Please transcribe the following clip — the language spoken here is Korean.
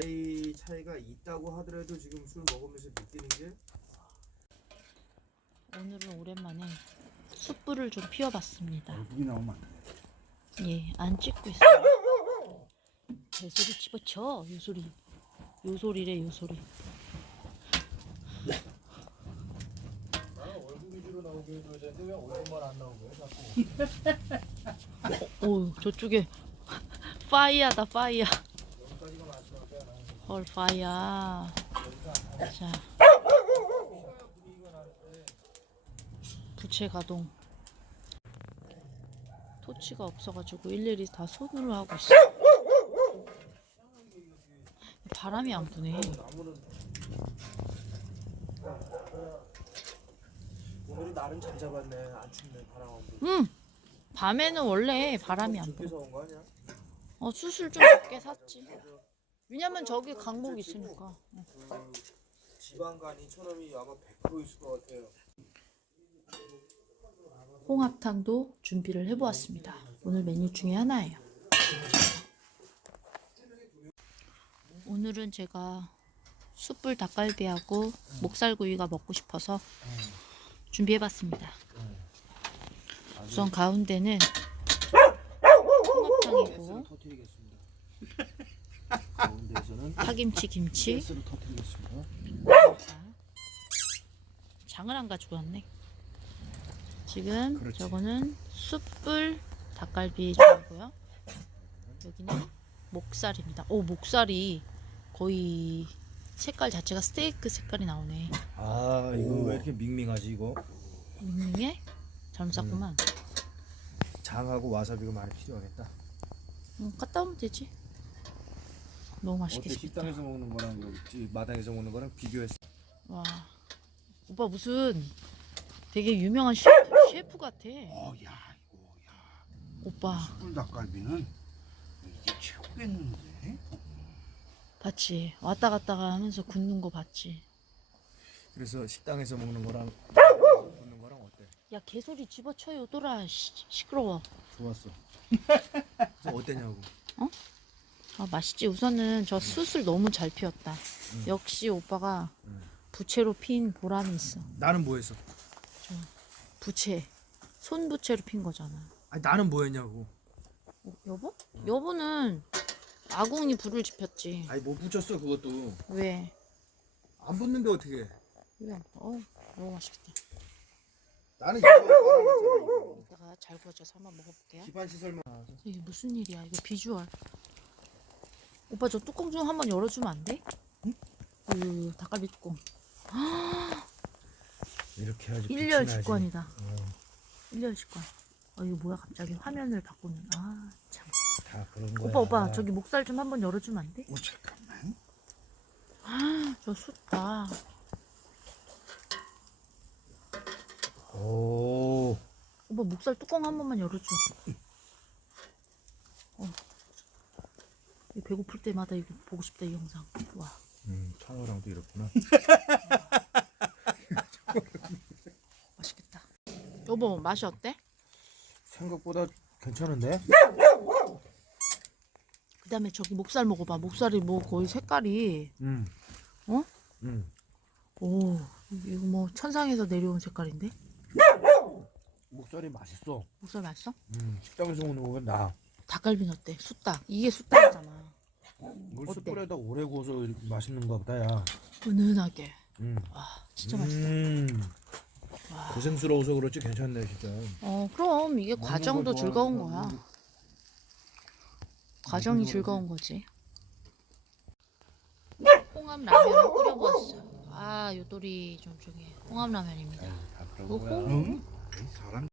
나이 차이가 있다고 하더라도 지금 술 먹으면서 느끼는 게 오늘은 오랜만에 숯불을 좀 피워봤습니다. 얼굴이 나오면 안 돼. 예, 안 찍고 있어요. 개소리 집어쳐, 요 소리. 요 소리래, 요 소리. 나는 얼굴 위주로 나오게 해줘야 되는데 왜 얼굴만 안 나오고 자꾸 오, 저쪽에 파이야다, 파이야. 파이야. 자, 부채 가동. 토치가 없어가지고 일일이 다 손으로 하고 있어. 바람이 안 부네. 오늘은 나름 잘 잡았네 안 춥네 바람 안 불고 응. 밤에는 원래 바람이 안 아니야? 어 수술 좀 적게 샀지. 왜냐면 저기 강목 있으니까. 어. 그 지방간이 천원이 아마 100% 있을 것 같아요 홍합탕도 준비를 해보았습니다. 오늘 메뉴 중에 하나예요. 오늘은 제가 숯불 닭갈비하고 목살구이가 먹고 싶어서 준비해봤습니다. 우선 가운데는 홍합탕이고 터뜨리겠습니다 가운데에서는 파김치, 김치, 터뜨리겠습니다 장을 안 가지고 왔네. 지금 그렇지. 저거는 숯불 닭갈비 중이고요. 여기는 목살입니다. 오 목살이 거의 색깔 자체가 스테이크 색깔이 나오네. 아 이거 왜 이렇게 밍밍하지 이거 밍밍해? 잘못 샀구만. 장하고 와사비가 많이 필요하겠다 응, 갔다 오면 되지. 너무 어때 맛있겠다. 식당에서 먹는 거랑 여기 마당에서 먹는 거랑 비교했어 와, 오빠 무슨 되게 유명한 셰프, 셰프 같아. 어, 야, 이거, 야. 오빠 숯불 닭갈비는 이게 최고겠는데? 봤지? 왔다 갔다가 하면서 굽는 거 봤지? 그래서 식당에서 먹는 거랑 먹는 거랑 어때? 야 개소리 집어쳐요 또라 시, 시끄러워 좋았어 그래서 어땠냐고 아 맛있지 우선은 저 숯을 너무 잘 피웠다 역시 오빠가 부채로 핀 보람이 있어 나는 뭐 했어? 부채 손 부채로 핀 거잖아 아니 나는 뭐 했냐고 어, 여보? 여보는 아궁이 불을 지폈지 아니 못 붙였어 그것도 왜? 안 붙는데 어떻게 해? 왜? 안? 어 너무 맛있겠다 나는 이거 이따가 잘 구워져서 한번 먹어볼게요 기반 시설만 이게 무슨 일이야 이거 비주얼 오빠 저 뚜껑 좀 한번 열어주면 안 돼? 응? 그 닭갈비 뚜껑 이렇게 해야지 일렬 직관이다. 일렬 직관. 어 이거 뭐야 갑자기 화면을 바꾸는. 아 참. 다 그런 거야 오빠 오빠 저기 목살 좀 한번 열어주면 안 돼? 오, 잠깐만. 저 숯다. 오 오빠 목살 뚜껑 한 번만 열어줘. 어. 이 배고플 때마다 이거 보고 싶다 이 영상. 와. 음, 찬호랑도 이렇구나 맛있겠다. 여보 맛이 어때? 생각보다 괜찮은데? 그다음에 저기 목살 먹어봐. 목살이 뭐 거의 색깔이 음. 어? 음. 오 이거 뭐 천상에서 내려온 색깔인데? 목살이 맛있어 목살 맛있어? 음. 식당에서 먹는 거보다 나 닭갈비는 어때? 숯닭. 이게 숯닭이잖아. 물 어때? 숯불에다 오래 구워서 이렇게 맛있는 거 보다 야 은은하게. 음. 아 진짜 맛있다. 음. 와. 고생스러워서 그렇지 괜찮네 진짜 어 그럼 이게 과정도 거 즐거운 좋아하는 거야. 과정이 먹는 거 즐거운 거지. 홍합 라면을 끓여보았어. 아 요돌이 좀 중에 홍합 라면입니다. 다 그런 오호. 거야 응? 사람